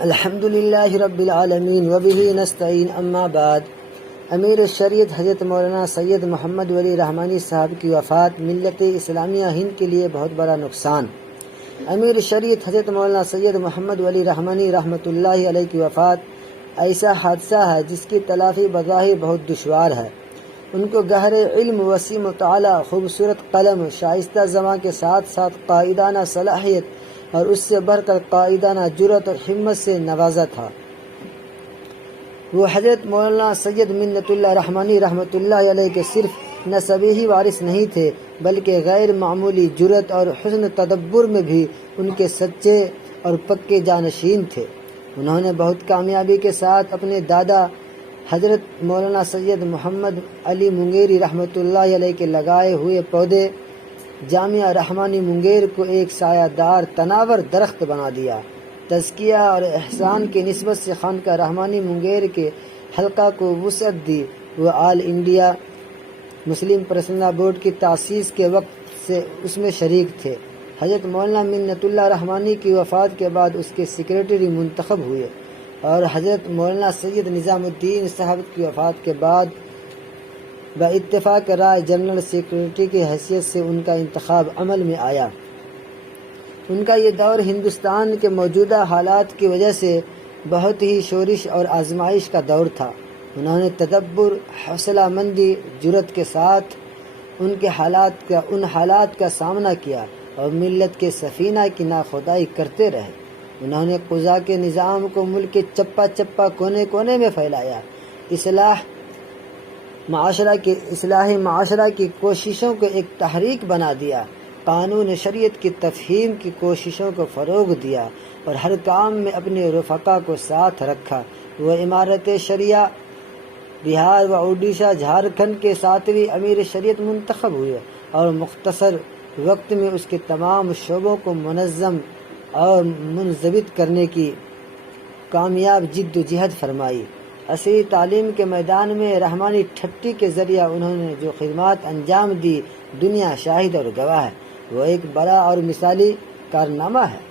الحمد للہ رب العالمین وبہ نستعین اما بعد۔ امیر الشریعت حضرت مولانا سید محمد ولی رحمانی صاحب کی وفات ملت اسلامیہ ہند کے لیے بہت بڑا نقصان۔ امیر الشریعت حضرت مولانا سید محمد ولی رحمانی رحمۃ اللہ علیہ کی وفات ایسا حادثہ ہے جس کی تلافی بظاہر بہت دشوار ہے۔ ان کو گہرے علم، وسیع مطالعہ، خوبصورت قلم، شائستہ زبان کے ساتھ ساتھ قائدانہ صلاحیت اور اس سے بڑھ کر قائدانہ جرأت اور ہمت سے نوازا تھا۔ وہ حضرت مولانا سید منت اللہ رحمانی رحمۃ اللہ علیہ کے صرف نسبی ہی وارث نہیں تھے بلکہ غیر معمولی جرأت اور حسن تدبر میں بھی ان کے سچے اور پکے جانشین تھے۔ انہوں نے بہت کامیابی کے ساتھ اپنے دادا حضرت مولانا سید محمد علی منگیری رحمۃ اللہ علیہ کے لگائے ہوئے پودے جامعہ رحمانی منگیر کو ایک سایہ دار تناور درخت بنا دیا۔ تزکیہ اور احسان کی نسبت سے خانقاہ رحمانی منگیر کے حلقہ کو وسعت دی۔ وہ آل انڈیا مسلم پرسنل بورڈ کی تاسیس کے وقت سے اس میں شریک تھے۔ حضرت مولانا منت اللہ رحمانی کی وفات کے بعد اس کے سیکریٹری منتخب ہوئے اور حضرت مولانا سید نظام الدین صاحب کی وفات کے بعد باتفاق رائے جنرل سیکریٹری کی حیثیت سے ان کا انتخاب عمل میں آیا۔ ان کا یہ دور ہندوستان کے موجودہ حالات کی وجہ سے بہت ہی شورش اور آزمائش کا دور تھا۔ انہوں نے تدبر، حوصلہ مندی، جرأت کے ساتھ ان حالات کا سامنا کیا اور ملت کے سفینہ کی ناخدائی کرتے رہے۔ انہوں نے قضاء کے نظام کو ملک کے چپا چپا کونے کونے میں پھیلایا، اصلاح معاشرہ کی کوششوں کو ایک تحریک بنا دیا، قانون شریعت کی تفہیم کی کوششوں کو فروغ دیا اور ہر کام میں اپنے رفقا کو ساتھ رکھا۔ وہ امارت شریعہ بہار و اڈیشہ جھارکھنڈ کے 7ویں امیر شریعت منتخب ہوئے اور مختصر وقت میں اس کے تمام شعبوں کو منظم اور منضبط کرنے کی کامیاب جد و جہد فرمائی۔ عصری تعلیم کے میدان میں رحمانی ٹھٹی کے ذریعہ انہوں نے جو خدمات انجام دی دنیا شاہد اور گواہ ہے، وہ ایک بڑا اور مثالی کارنامہ ہے۔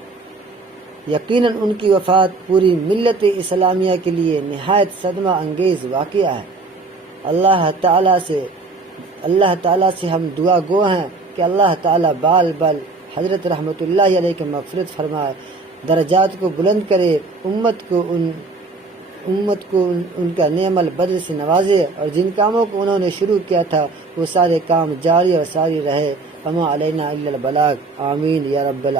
یقیناً ان کی وفات پوری ملت اسلامیہ کے لیے نہایت صدمہ انگیز واقعہ ہے۔ اللہ تعالیٰ سے ہم دعا گو ہیں کہ اللہ تعالیٰ بال حضرت رحمۃ اللہ علیہ کی مغفرت فرمائے، درجات کو بلند کرے، امت کو ان کا نعم البدل سے نوازے اور جن کاموں کو انہوں نے شروع کیا تھا وہ سارے کام جاری اور ساری رہے۔ وما علینا الا البلاغ، آمین یا رب العالمین۔